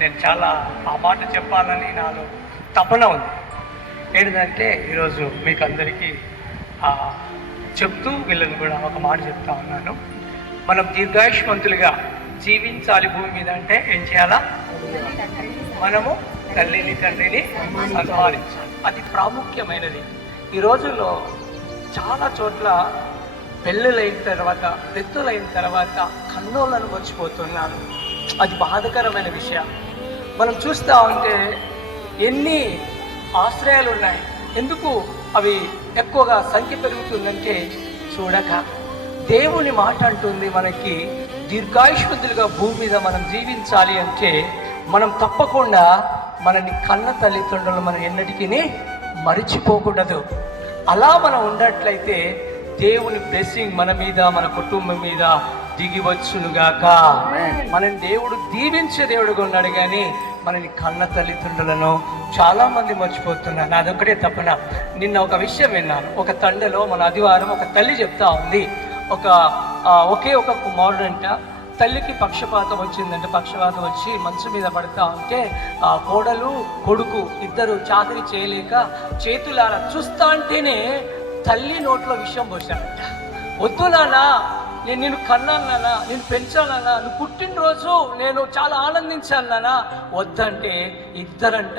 నేను చాలా ఆ మాట చెప్పాలని నాలో తపన ఉంది. ఏంటంటే ఈరోజు మీకు అందరికీ చెప్తూ వీళ్ళని కూడా ఒక మాట చెప్తా ఉన్నాను. మనం దీర్ఘాయుష్మంతులుగా జీవించాలి భూమి మీద అంటే ఏం చేయాలా? మనము తల్లిని తండ్రిని సన్మానించాలి. అది ప్రాముఖ్యమైనది. ఈ రోజుల్లో చాలా చోట్ల పెళ్ళిళ్ళైన తర్వాత, పెద్దలైన తర్వాత కన్నోళ్ళను మర్చిపోతున్నారు. అది బాధకరమైన విషయం. మనం చూస్తూ ఉంటే ఎన్ని ఆశ్రయాలు ఉన్నాయి. ఎందుకు అవి ఎక్కువగా సంఖ్య పెరుగుతుందంటే చూడక దేవుని మాట అంటుంది మనకి దీర్ఘాయుష్మంతులుగా భూమి మీద మనం జీవించాలి అంటే మనం తప్పకుండా మనని కన్న తల్లిదండ్రులు మనం ఎన్నటికీ మరిచిపోకూడదు. అలా మనం ఉన్నట్లయితే దేవుని బ్లెస్సింగ్ మన మీద, మన కుటుంబం మీద దిగివచ్చునుగాక. మనని దేవుడు దీవించే దేవుడుగా ఉన్నాడు, కానీ మనని కన్న తల్లిదండ్రులను చాలామంది మర్చిపోతున్నారు. అదొక్కటే తప్పన. నిన్న ఒక విషయం విన్నాను. ఒక తండలో మన ఆదివారం ఒక తల్లి చెప్తా ఉంది, ఒకే ఒక కుమారుడంట, తల్లికి పక్షపాతం వచ్చిందంటే, పక్షపాతం వచ్చి మంచు మీద పడతా ఉంటే కోడలు కొడుకు ఇద్దరు చాకరీ చేయలేక చేతులారా చూస్తా అంటేనే తల్లి నోట్లో విషయం పోశాడంట. వద్దు నాన్న, నేను నిన్ను కన్నాను నాన్న, నేను పెంచానన్నా, నువ్వు పుట్టినరోజు నేను చాలా ఆనందించాను నాన్న. వద్దంటే ఇద్దరంట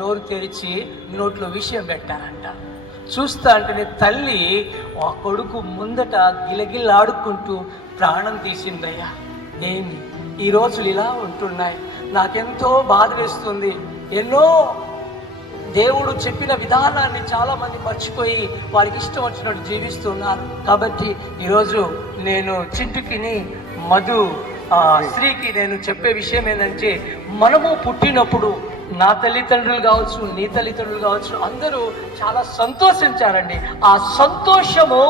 నోరు తెరిచి నోట్లో విషయం పెట్టారంట. చూస్తా అంటేనే తల్లి ఆ కొడుకు ముందట గిలగిల్లాడుకుంటూ ప్రాణం తీసిందయ్యా. ఏమి ఈ రోజులు ఇలా ఉంటున్నాయి. నాకెంతో బాధ వేస్తుంది. ఎన్నో దేవుడు చెప్పిన విధానాన్ని చాలామంది మర్చిపోయి వారికి ఇష్టం వచ్చినట్టు జీవిస్తున్నారు. కాబట్టి ఈరోజు నేను చింటుకిని మధు స్త్రీకి నేను చెప్పే విషయం ఏంటంటే, మనము పుట్టినప్పుడు నా తల్లిదండ్రులు కావచ్చు, నీ తల్లిదండ్రులు కావచ్చు, అందరూ చాలా సంతోషించారండి. ఆ సంతోషము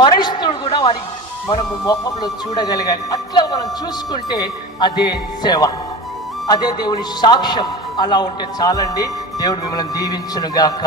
మరిస్తుడు కూడా వారి మనము ముఖంలో చూడగలిగాలి. అట్లా మనం చూసుకుంటే అదే సేవ, అదే దేవుని సాక్ష్యం. అలా ఉంటే చాలండి. దేవుడు మిమ్మల్ని దీవించునుగాక.